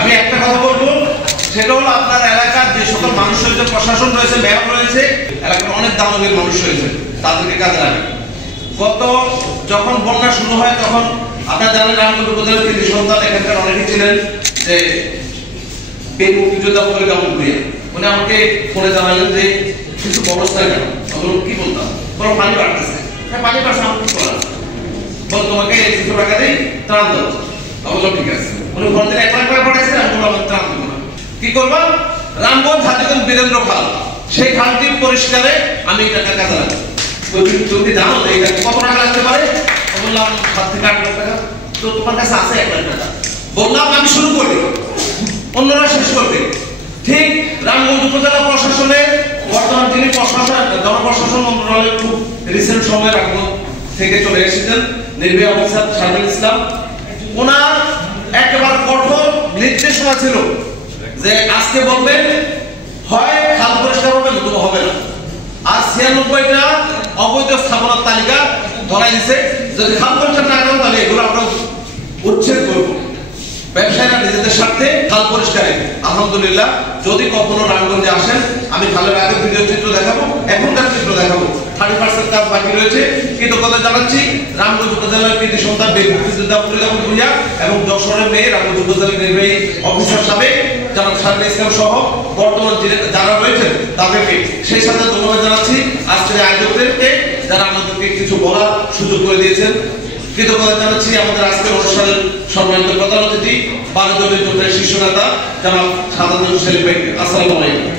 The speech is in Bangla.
আমি একটা কথা বলবো, সেটা হলো আপনার এলাকার যে সকল মানুষ রয়েছে, প্রশাসন রয়েছে, মেয়র রয়েছে, এলাকার অনেক দানবীর মানুষ রয়েছে, তাদেরকে কাজে লাগে। যখন বন্যা শুরু হয় তখন আপনারা জানেন রামগঞ্জ উপজেলার কৃতি সন্তান এখানকার অনেকে ছিলেন যে বীর মুক্তিযোদ্ধা পরিকা মুখে উনি আমাকে ফোনে জানালেন যে কিছু ব্যবস্থা কেন, তখন কি বলতাম, কোনো পানি বাড়তেছে, হ্যাঁ পানি বাড়ছে, আমার কি করার, বল তোমাকে 200 টাকা দিই ত্রাণ দেবো, বললাম ঠিক আছে। উনি ঘর থেকে 1 লাখ টাকা পাঠাইছে, আমি বললাম ত্রাণ দেবো না, কি করবা, রামগঞ্জ হাতিগঞ্জ বীরেন্দ্র খাল, সেই খালটি পরিষ্কারে আমি এই টাকা কাজে লাগবো। তুমি জানো যে এটা কত টাকা লাগতে পারে, বললাম 7 থেকে 8 লাখ টাকা, তো তোমার কাছে আছে 1 লাখ টাকা, বললাম আমি শুরু করি, অন্যরা শেষ করবে। ঠিক রামগঞ্জ উপজেলা প্রশাসনের বর্তমান যিনি প্রশাসন জনপ্রশাসন মন্ত্রণালয়ের খুব রিসেন্ট সময়ের আগে থেকে চলে এসেছেন নির্বাহী অফিসার শাহরুল ইসলাম, ওনার একেবারে কঠোর নির্দেশনা ছিল যে আজকে বলবেন হয় খাল পরিষ্কার হবে নতুবা হবে না। আর 96টা অবৈধ স্থাপনার তালিকা ধরাই দিছে, যদি খাল পরিষ্কার না করেন তাহলে এগুলো আমরা উচ্ছেদ করবো। ব্যবসায়ীরা নিজেদের স্বার্থে খাল পরিষ্কারে আলহামদুলিল্লাহ, যদি কখনো রামগঞ্জে আসেন আমি খালের আগের ভিডিও চিত্র দেখাবো, এখনকার চিত্র দেখাবো, 30% কাজ বাকি রয়েছে। কৃতজ্ঞতা জানাচ্ছি রামগঞ্জ উপজেলার কৃতি সন্তান বীর মুক্তিযোদ্ধা পরিকাম ভূঁইয়া এবং যশোরের মেয়ে রামগঞ্জ উপজেলার নির্বাহী অফিসার সাবেক জনাব শাহরুল ইসলাম সহ বর্তমান যারা রয়েছেন তাদেরকে, সেই সাথে ধন্যবাদ জানাচ্ছি আজকের আয়োজকদেরকে যারা আমাদেরকে কিছু বলার সুযোগ করে দিয়েছেন। কৃতজ্ঞতা জানাচ্ছি আমাদের আজকের অনুষ্ঠানের সম্মানিত প্রধান অতিথি 12 দলীয় জোটের শীর্ষ নেতা জনাব সাধারণ সেলিম ভাইকে। আসসালামু আলাইকুম।